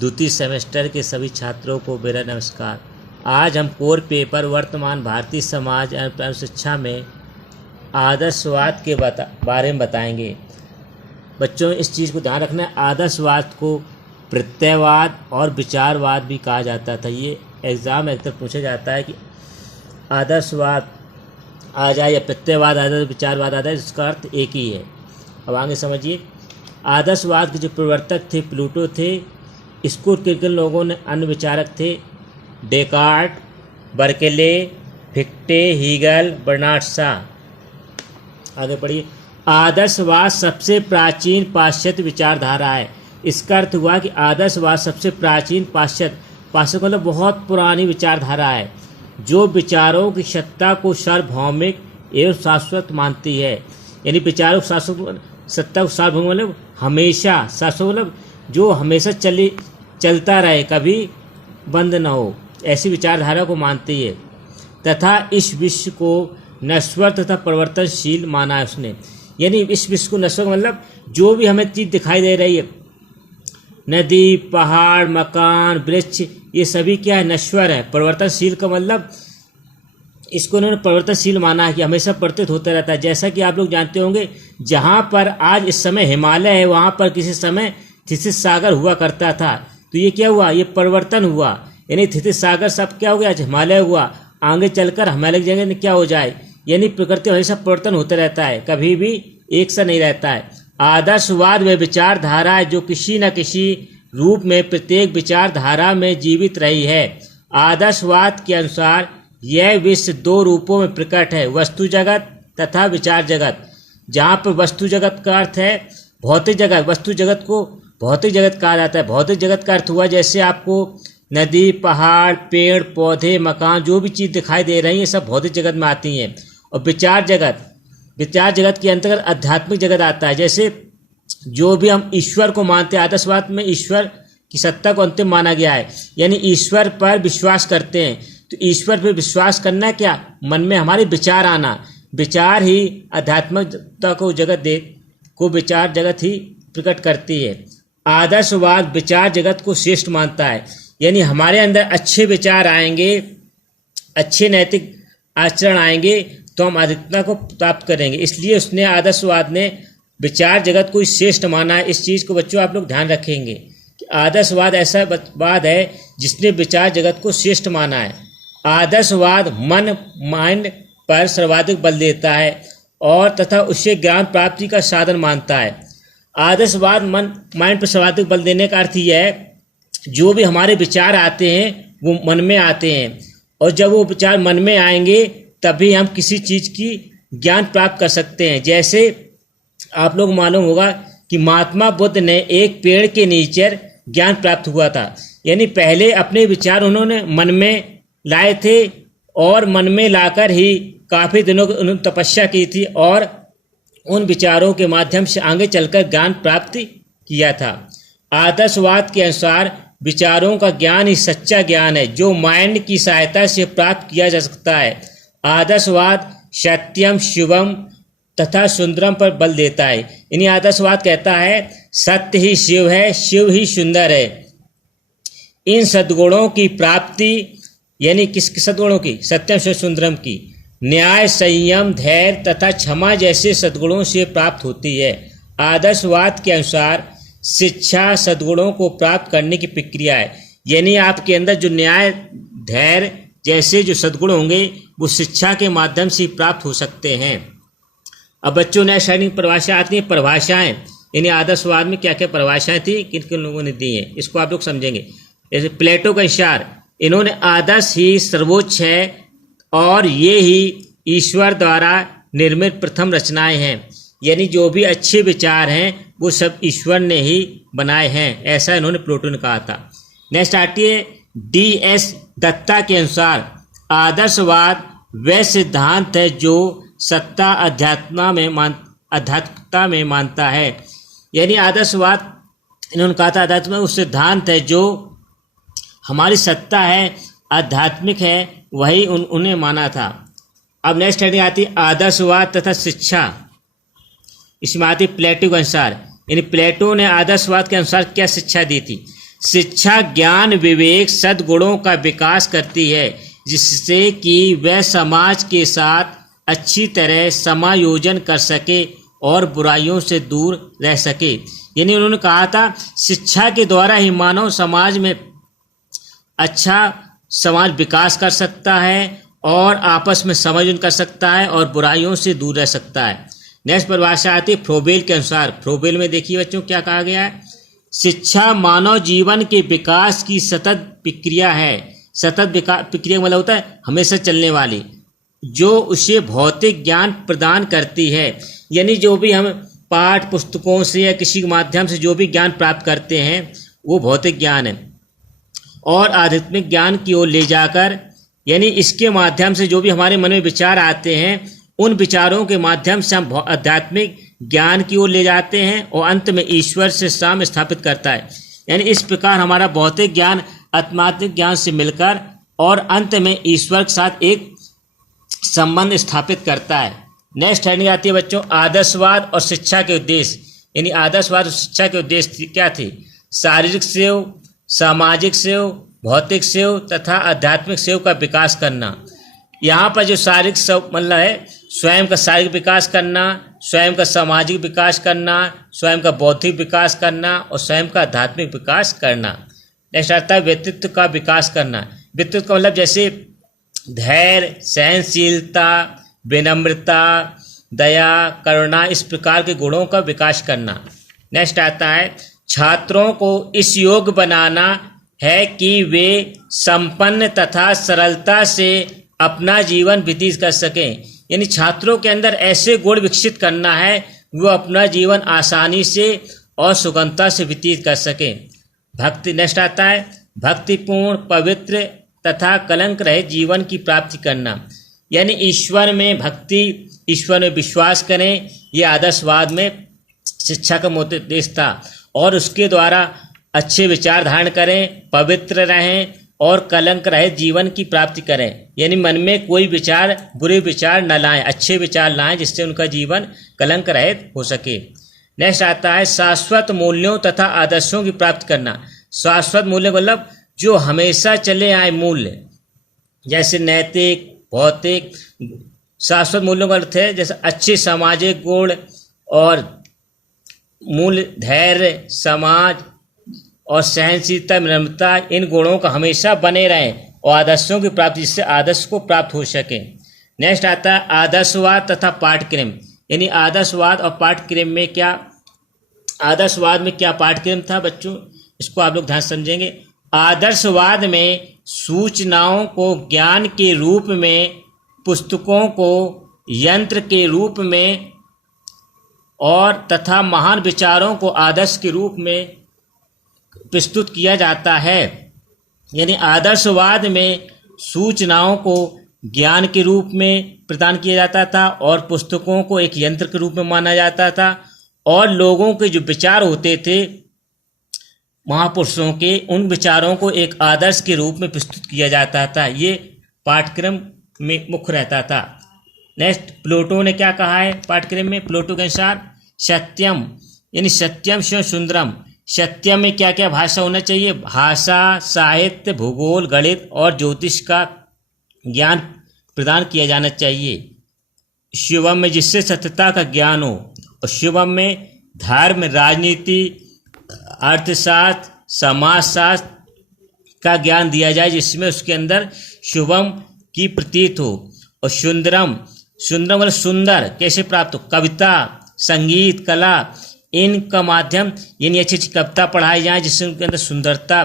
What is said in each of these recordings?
द्वितीय सेमेस्टर के सभी छात्रों को मेरा नमस्कार। आज हम कोर पेपर वर्तमान भारतीय समाज एवं शिक्षा में आदर्शवाद के बारे में बताएंगे। बच्चों, इस चीज़ को ध्यान रखना है, आदर्शवाद को प्रत्ययवाद और विचारवाद भी कहा जाता था। ये एग्ज़ाम में अक्सर पूछा जाता है कि आदर्शवाद आ जाए या प्रत्ययवाद आ जाए, विचारवाद आ जाए, इसका अर्थ एक ही है। अब आगे समझिए। आदर्शवाद के जो प्रवर्तक थे प्लूटो थे। इसको किन लोगों ने अन्य विचारक थे? Descartes, Berkeley, Fichte, Hegel, Bernard Shaw. आगे पढ़िए। आदर्शवाद सबसे प्राचीन पाश्चात्य विचारधारा है। इसका अर्थ हुआ कि आदर्शवाद सबसे प्राचीन पाश्चात्य मतलब बहुत पुरानी विचारधारा है, जो विचारों की सत्ता को सार्वभौमिक एवं शाश्वत मानती है। यानी विचारों की शाश्वत सत्ता को सार्वभौमिक मतलब हमेशा, शाश्वत मतलब जो हमेशा चलता रहे, कभी बंद न हो, ऐसी विचारधारा को मानती है। तथा इस विश्व को नश्वर तथा परिवर्तनशील माना है उसने। यानी इस विश्व को नश्वर मतलब जो भी हमें चीज़ दिखाई दे रही है, नदी, पहाड़, मकान, वृक्ष, ये सभी क्या है? नश्वर है। परिवर्तनशील का मतलब इसको उन्होंने परिवर्तनशील माना है कि हमेशा परिवर्तित होता रहता है। जैसा कि आप लोग जानते होंगे, जहाँ पर आज इस समय हिमालय है, वहाँ पर किसी समय थिसिस सागर हुआ करता था। तो ये क्या हुआ? ये परिवर्तन हुआ। यानी थिसिस सागर सब क्या हो गया? आज हिमालय हुआ, आगे चलकर हिमालय की जगह क्या हो जाए। यानी प्रकृति हमेशा परिवर्तन होता रहता है, कभी भी एक सा नहीं रहता है। आदर्शवाद में विचारधारा है जो किसी न किसी रूप में प्रत्येक विचारधारा में जीवित रही है। आदर्शवाद के अनुसार यह विश्व दो रूपों में प्रकट है, वस्तु जगत तथा विचार जगत। जहाँ पर वस्तु जगत का अर्थ है भौतिक जगत, वस्तु जगत को भौतिक जगत कहा जाता है। भौतिक जगत का अर्थ हुआ जैसे आपको नदी, पहाड़, पेड़ पौधे, मकान, जो भी चीज़ दिखाई दे रही है सब भौतिक जगत में आती हैं। और विचार जगत के अंतर्गत आध्यात्मिक जगत आता है। जैसे जो भी हम ईश्वर को मानते हैं, आदर्शवाद में ईश्वर की सत्ता को अंतिम माना गया है। यानी ईश्वर पर विश्वास करते हैं। तो ईश्वर पर विश्वास करना क्या? मन में हमारे विचार आना, विचार ही आध्यात्मिकता को विचार जगत ही प्रकट करती है। आदर्शवाद विचार जगत को श्रेष्ठ मानता है। यानी हमारे अंदर अच्छे विचार आएंगे, अच्छे नैतिक आचरण आएंगे तो हम आध्यात्मिकता को प्राप्त करेंगे। इसलिए उसने आदर्शवाद ने विचार जगत को श्रेष्ठ माना है। इस चीज़ को बच्चों आप लोग ध्यान रखेंगे कि आदर्शवाद ऐसा वाद है जिसने विचार जगत को श्रेष्ठ माना है। आदर्शवाद माइंड पर सर्वाधिक बल देता है और तथा उसे ज्ञान प्राप्ति का साधन मानता है। आदर्शवाद माइंड पर सर्वाधिक बल देने का अर्थ यह है, जो भी हमारे विचार आते हैं वो मन में आते हैं, और जब वो विचार मन में आएंगे तभी हम किसी चीज़ की ज्ञान प्राप्त कर सकते हैं। जैसे आप लोग मालूम होगा कि महात्मा बुद्ध ने एक पेड़ के नीचे ज्ञान प्राप्त हुआ था। यानी पहले अपने विचार उन्होंने मन में लाए थे और मन में लाकर ही काफ़ी दिनों उन्होंने तपस्या की थी और उन विचारों के माध्यम से आगे चलकर ज्ञान प्राप्त किया था। आदर्शवाद के अनुसार विचारों का ज्ञान ही सच्चा ज्ञान है जो माइंड की सहायता से प्राप्त किया जा सकता है। आदर्शवाद सत्यम, शिवम तथा सुंदरम पर बल देता है। यानी आदर्शवाद कहता है सत्य ही शिव है, शिव ही सुंदर है। इन सद्गुणों की प्राप्ति यानी किस सद्गुणों की? सत्यम, शिव, सुंदरम की न्याय, संयम, धैर्य तथा क्षमा जैसे सद्गुणों से प्राप्त होती है। आदर्शवाद के अनुसार शिक्षा सद्गुणों को प्राप्त करने की प्रक्रिया है। यानी आपके अंदर जो न्याय, धैर्य जैसे जो सद्गुण होंगे वो शिक्षा के माध्यम से प्राप्त हो सकते हैं। अब बच्चों ने शैक्षणिक परिभाषा आती है, परिभाषाएं यानी आदर्शवाद में क्या क्या परिभाषाएं थी, किन किन लोगों ने दी हैं, इसको आप लोग समझेंगे। जैसे प्लेटो का अनुसार इन्होंने आदर्श ही सर्वोच्च है और ये ही ईश्वर द्वारा निर्मित प्रथम रचनाएं हैं। यानी जो भी अच्छे विचार हैं वो सब ईश्वर ने ही बनाए हैं, ऐसा इन्होंने प्लेटो ने कहा था। नेक्स्ट आती है DS दत्ता के अनुसार आदर्शवाद वह सिद्धांत है जो सत्ता आध्यात्मिकता में मानता है। यानी आदर्शवाद इन्होंने कहा था आध्यात्म उस सिद्धांत है जो हमारी सत्ता है, आध्यात्मिक है, वही उन्हें माना था। अब नेक्स्ट हेडिंग आती है आदर्शवाद तथा शिक्षा। इसमें आती प्लेटो के अनुसार, यानी प्लेटो ने आदर्शवाद के अनुसार क्या शिक्षा दी थी। शिक्षा ज्ञान विवेक सद्गुणों का विकास करती है, जिससे कि वह समाज के साथ अच्छी तरह समायोजन कर सके और बुराइयों से दूर रह सके। यानी उन्होंने कहा था शिक्षा के द्वारा ही मानव समाज में अच्छा समाज विकास कर सकता है और आपस में समायोजन कर सकता है और बुराइयों से दूर रह सकता है। नेक्स्ट परिभाषा आती है फ्रोबेल के अनुसार। फ्रोबेल में देखिए बच्चों क्या कहा गया है, शिक्षा मानव जीवन के विकास की सतत प्रक्रिया है। सतत विकास प्रक्रिया मतलब होता है हमेशा चलने वाली, जो उसे भौतिक ज्ञान प्रदान करती है। यानी जो भी हम पाठ पुस्तकों से या किसी के माध्यम से जो भी ज्ञान प्राप्त करते हैं वो भौतिक ज्ञान है, और आध्यात्मिक ज्ञान की ओर ले जाकर, यानी इसके माध्यम से जो भी हमारे मन में विचार आते हैं उन विचारों के माध्यम से हम आध्यात्मिक ज्ञान की ओर ले जाते हैं और अंत में ईश्वर से साम्य स्थापित करता है। यानी इस प्रकार हमारा भौतिक ज्ञान आध्यात्मिक ज्ञान से मिलकर और अंत में ईश्वर के साथ एक संबंध स्थापित करता है। नेक्स्ट हेडिंग आती है बच्चों आदर्शवाद और शिक्षा के उद्देश्य। यानी आदर्शवाद और शिक्षा के उद्देश्य क्या थे, शारीरिक सेव, सामाजिक सेव, भौतिक सेव तथा आध्यात्मिक सेव का विकास करना। यहाँ पर जो शारीरिक सेव मतलब है स्वयं का शारीरिक विकास करना, स्वयं का सामाजिक विकास करना, स्वयं का बौद्धिक विकास करना और स्वयं का आध्यात्मिक विकास करना। नेक्स्ट आता है व्यक्तित्व का विकास करना। व्यक्तित्व का मतलब जैसे धैर्य, सहनशीलता, विनम्रता, दया, करुणा, इस प्रकार के गुणों का विकास करना। नेक्स्ट आता है छात्रों को इस योग्य बनाना है कि वे संपन्न तथा सरलता से अपना जीवन व्यतीत कर सकें। यानी छात्रों के अंदर ऐसे गुण विकसित करना है वो अपना जीवन आसानी से और सुगमता से व्यतीत कर सकें। भक्ति नेक्स्ट आता है भक्तिपूर्ण, पवित्र तथा कलंक रहित जीवन की प्राप्ति करना। यानी ईश्वर में भक्ति, ईश्वर में विश्वास करें, ये आदर्शवाद में शिक्षा का मुख्य उद्देश्य था। और उसके द्वारा अच्छे विचार धारण करें, पवित्र रहें और कलंक रहित जीवन की प्राप्ति करें। यानी मन में कोई विचार, बुरे विचार न लाएं, अच्छे विचार लाएं जिससे उनका जीवन कलंक रहित हो सके। नेक्स्ट आता है शाश्वत मूल्यों तथा आदर्शों की प्राप्ति करना। शाश्वत मूल्य मतलब जो हमेशा चले आए मूल्य, जैसे नैतिक, भौतिक। शाश्वत मूल्यों का अर्थ है जैसे अच्छे सामाजिक गुण और मूल्य, धैर्य, समाज और सहनशीलता, विनम्रता, इन गुणों का हमेशा बने रहें और आदर्शों की प्राप्ति, जिससे आदर्श को प्राप्त हो सके। नेक्स्ट आता है आदर्शवाद तथा पाठ्यक्रम। यानी आदर्शवाद और पाठ्यक्रम में क्या, आदर्शवाद में क्या पाठ्यक्रम था बच्चों, इसको आप लोग ध्यान समझेंगे। आदर्शवाद में सूचनाओं को ज्ञान के रूप में, पुस्तकों को यंत्र के रूप में और तथा महान विचारों को आदर्श के रूप में प्रस्तुत किया जाता है। यानी आदर्शवाद में सूचनाओं को ज्ञान के रूप में प्रदान किया जाता था और पुस्तकों को एक यंत्र के रूप में माना जाता था, और लोगों के जो विचार होते थे महापुरुषों के, उन विचारों को एक आदर्श के रूप में प्रस्तुत किया जाता था। ये पाठ्यक्रम में मुख्य रहता था। नेक्स्ट प्लेटो ने क्या कहा है पाठ्यक्रम में, प्लेटो के अनुसार सत्यम, यानी सत्यम शिव सुंदरम। सत्यम में क्या क्या भाषा होना चाहिए, भाषा, साहित्य, भूगोल, गणित और ज्योतिष का ज्ञान प्रदान किया जाना चाहिए। शिवम में जिससे सत्यता का ज्ञान हो, और शिवम में धर्म, राजनीति, अर्थशास्त्र, समाजशास्त्र का ज्ञान दिया जाए जिसमें उसके अंदर शुभम की प्रतीत हो। और सुंदरम, सुंदरम मतलब सुंदर कैसे प्राप्त हो, कविता, संगीत, कला, इनका माध्यम, यानी अच्छी अच्छी कविता पढ़ाई जाए जिससे उनके अंदर सुंदरता,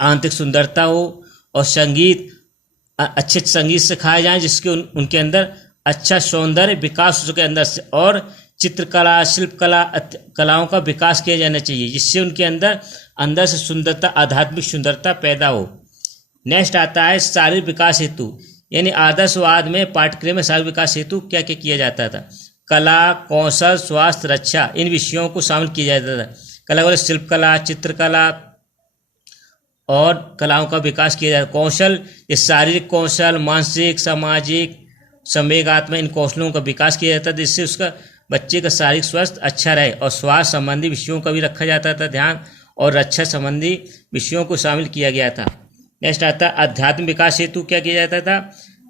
आंतरिक सुंदरता हो। और संगीत, अच्छे संगीत सिखाए जाएं जिसके उनके अंदर अच्छा सौंदर्य विकास हो सके अंदर से। और चित्रकला, शिल्पकला, कलाओं का विकास किया जाना चाहिए जिससे उनके अंदर से सुंदरता, आध्यात्मिक सुंदरता पैदा हो। नेक्स्ट आता है शारीरिक विकास हेतु। यानी आदर्शवाद में पाठ्यक्रम में शारीरिक विकास हेतु क्या क्या किया जाता था, कला, कौशल, स्वास्थ्य, रक्षा, इन विषयों को शामिल किया जाता था। कला वाले शिल्पकला, चित्रकला और कलाओं का विकास किया जाता है। कौशल, ये शारीरिक कौशल, मानसिक, सामाजिक, संवेगात्मक, इन कौशलों का विकास किया जाता था जिससे उसका बच्चे का शारीरिक स्वास्थ्य अच्छा रहे। और स्वास्थ्य संबंधी विषयों का भी रखा जाता था ध्यान। और रक्षा संबंधी विषयों को शामिल किया गया था। नेक्स्ट आता है आध्यात्मिक विकास हेतु क्या किया जाता था?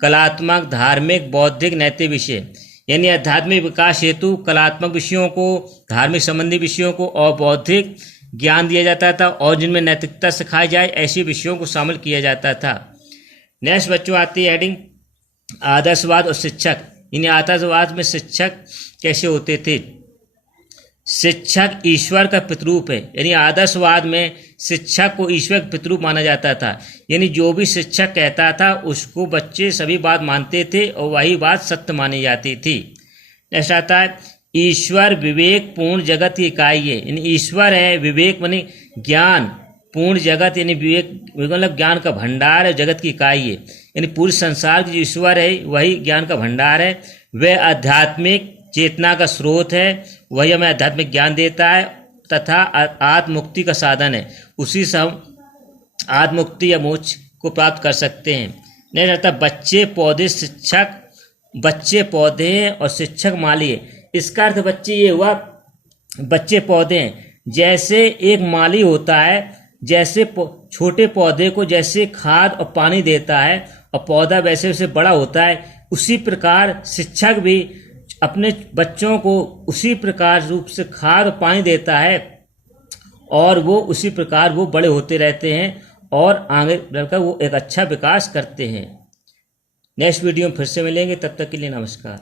कलात्मक, धार्मिक, बौद्धिक, नैतिक विषय, यानी आध्यात्मिक विकास हेतु कलात्मक विषयों को, धार्मिक संबंधी विषयों को और बौद्धिक ज्ञान दिया जाता था और जिनमें नैतिकता सिखाई जाए ऐसे विषयों को शामिल किया जाता था। नेक्स्ट बच्चों आती है हेडिंग आदर्शवाद और शिक्षक, यानी आदर्शवाद में शिक्षक कैसे होते थे? शिक्षक ईश्वर का पितरूप है, यानी आदर्शवाद में शिक्षक को ईश्वर का पितरूप माना जाता था, यानी जो भी शिक्षक कहता था उसको बच्चे सभी बात मानते थे और वही बात सत्य मानी जाती थी। नेक्स्ट आता है ईश्वर विवेक पूर्ण जगत की इकाई है, यानी ईश्वर है विवेक मानी ज्ञान, पूर्ण जगत यानी विवेक मतलब ज्ञान का भंडार है, जगत की इकाई है, यानी पूरे संसार की जो ईश्वर है वही ज्ञान का भंडार है। वह आध्यात्मिक चेतना का स्रोत है, वही हमें आध्यात्मिक ज्ञान देता है तथा आत्ममुक्ति का साधन है, उसी से हम आत्ममुक्ति या मोक्ष को प्राप्त कर सकते हैं। नहीं रहता बच्चे पौधे शिक्षक, बच्चे पौधे हैं और शिक्षक माली है। इसका अर्थ बच्चे ये हुआ बच्चे पौधे हैं, जैसे एक माली होता है, जैसे छोटे पौधे को जैसे खाद और पानी देता है और पौधा वैसे वैसे बड़ा होता है, उसी प्रकार शिक्षक भी अपने बच्चों को उसी प्रकार रूप से खाद और पानी देता है और वो उसी प्रकार वो बड़े होते रहते हैं और आगे बढ़कर वो एक अच्छा विकास करते हैं। नेक्स्ट वीडियो में फिर से मिलेंगे, तब तक के लिए नमस्कार।